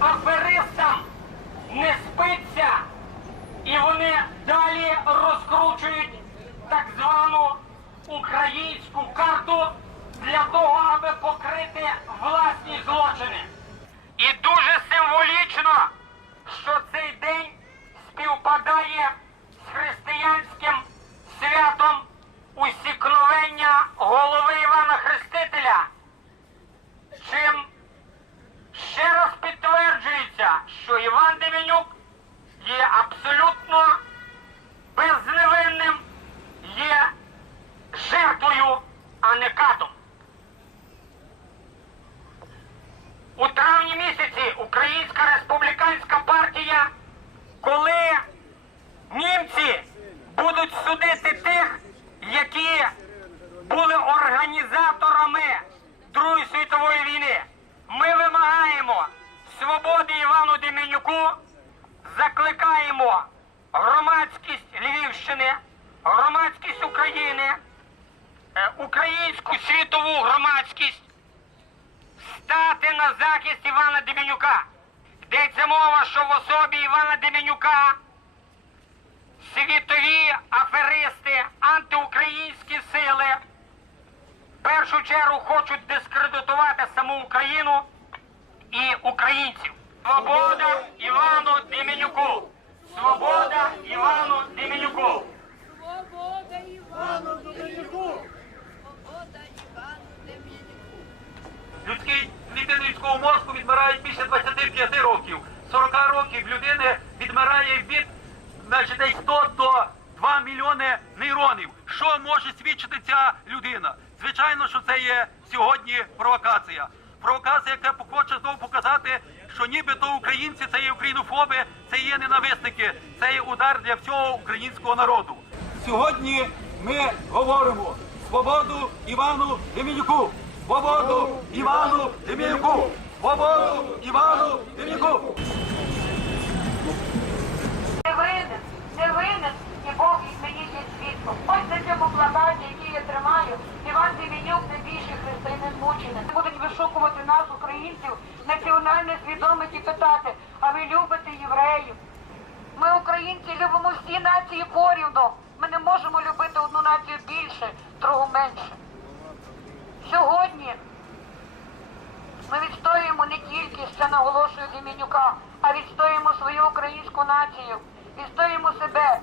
аферистам не спиться, і вони далі розкручують так звану українську карту для того, аби покрити власні злочини. І дуже символічно, що цей день співпадає з християнським святом усікновення голови Івана Хрестителя. Чим що Іван Деменюк є абсолютно безневинним, є жертвою, а не катом. У травні місяці Українська республіканська громадськість Львівщини, громадськість України, е, українську світову громадськість стати на захист Івана Деменюка. Йдеться мова, що в особі Івана Деменюка світові аферисти, антиукраїнські сили в першу чергу хочуть дискредитувати саму Україну і українців. Свобода Івану Деменюку! Свобода Івану Деменюку! Свобода Івану Дем'янюку! Свобода Івану Дем'янюку! Людський клітин людського мозку відмирають більше 25 років. 40 років людини відмирає від значить, десь 100 до 2 мільйони нейронів. Що може свідчити ця людина? Звичайно, що це є сьогодні провокація. Провокація, яка хоче знову показати, що нібито українці це є українофоби, це є ненависники, це є удар для всього українського народу. Сьогодні ми говоримо свободу Івану Демінюку! Свободу Івану Демінюку! Вишукувати нас, українців, національно свідомих і питати, а ви любите євреїв? Ми, українці, любимо всі нації порівну. Ми не можемо любити одну націю більше, другу менше. Сьогодні ми відстоюємо не тільки, ще наголошую Демінюка, а відстоюємо свою українську націю, відстоюємо себе,